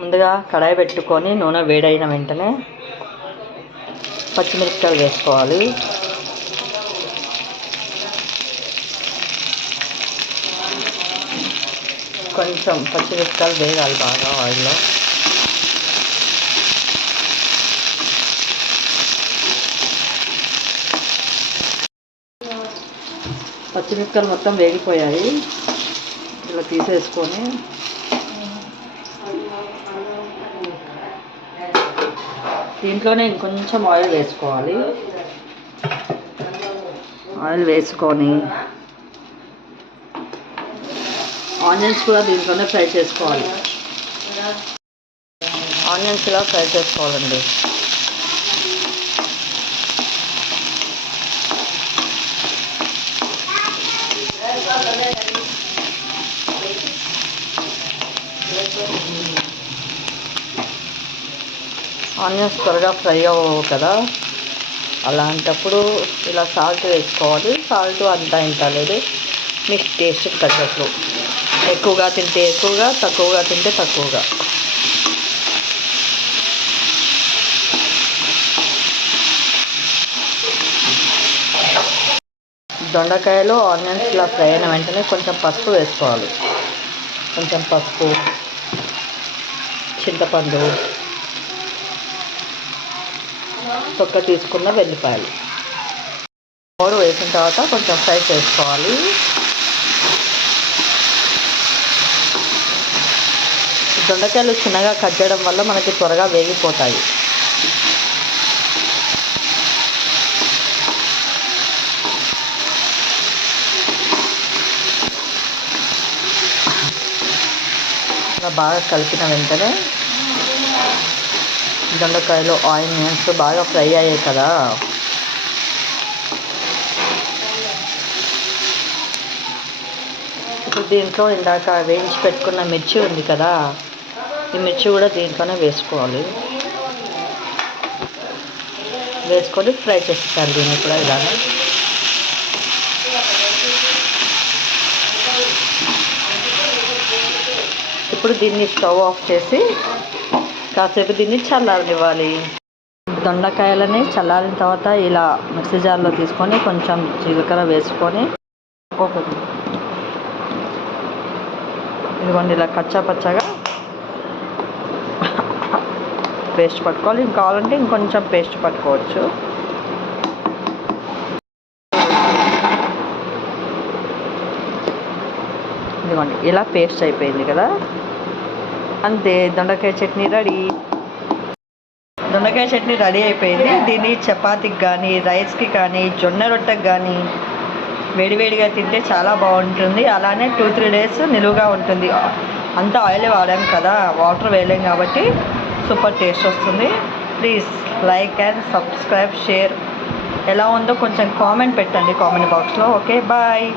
ముందుగా కడాయి పెట్టుకొని నూనె వేడైన వెంటనే పచ్చిమిరపకాయలు వేసుకోవాలి. కొంచెం పచ్చిమిరపకాయలు వేగాలి బాగా ఆయిల్లో. పచ్చిమిరపకాయలు మొత్తం వేగిపోయాయి. ఇలా తీసేసుకొని దీంట్లోనే ఇంకొంచెం ఆయిల్ వేసుకోవాలి. ఆయిల్ వేసుకొని ఆనియన్స్ కూడా దీంట్లోనే ఫ్రై చేసుకోవాలి. ఆనియన్స్ ఇలా ఫ్రై చేసుకోవాలండి. ఆనియన్స్ త్వరగా ఫ్రై అవ్వవు కదా, అలాంటప్పుడు ఇలా సాల్ట్ వేసుకోవాలి. సాల్ట్ అంతా ఇంత లేదు, మీ టేస్ట్కి తగ్గట్లు. ఎక్కువగా తింటే ఎక్కువగా, తక్కువగా తింటే తక్కువగా. దొండకాయలు ఆనియన్స్ ఇలా ఫ్రై అయిన వెంటనే కొంచెం పసుపు వేసుకోవాలి. కొంచెం పసుపు, చింతపండు, తొక్క తీసుకున్న వెల్లిపాయలు 3 వేసిన తర్వాత కొంచెం ఫ్రై చేసుకోవాలి. దొండకాయలు చిన్నగా కట్ చేయడం వల్ల మనకి త్వరగా వేగిపోతాయి. ఇలా బాగా కలిపిన వెంటనే దొండకాయలు ఆనియన్స్ బాగా ఫ్రై అయ్యాయి కదా, ఇప్పుడు దీంట్లో ఇందాక వేయించి పెట్టుకున్న మిర్చి ఉంది కదా, ఈ మిర్చి కూడా దీంట్లోనే వేసుకోవాలి. వేసుకొని ఫ్రై చేస్తారు దీన్ని కూడా ఇలానే. ఇప్పుడు దీన్ని స్టవ్ ఆఫ్ చేసి కాసేపు దీన్ని చల్లారనివ్వాలి. దొండకాయలని చల్లారిన తర్వాత ఇలా మిక్సీ జార్లో తీసుకొని కొంచెం జీలకర్ర వేసుకొని ఇదిగోండి ఇలా కచ్చా పచ్చగా పేస్ట్ పట్టుకోవాలి. ఇంకా కావాలంటే ఇంకొంచెం పేస్ట్ పట్టుకోవచ్చు. ఇదిగోండి ఇలా పేస్ట్ అయిపోయింది కదా, అంతే దొండకాయ చట్నీ రెడీ. దొండకాయ చట్నీ రెడీ అయిపోయింది. దీన్ని చపాతీకి కానీ, రైస్కి కానీ, జొన్న రొట్టెకి కానీ వేడివేడిగా తింటే చాలా బాగుంటుంది. అలానే 2-3 డేస్ నిలువుగా ఉంటుంది. అంతా ఆయిల్ వాడాం కదా, వాటర్ వేయలేం కాబట్టి సూపర్ టేస్ట్ వస్తుంది. Please like and subscribe, share. ఎలా ఉందో కొంచెం కామెంట్ పెట్టండి కామెంట్ బాక్స్లో. Okay, bye.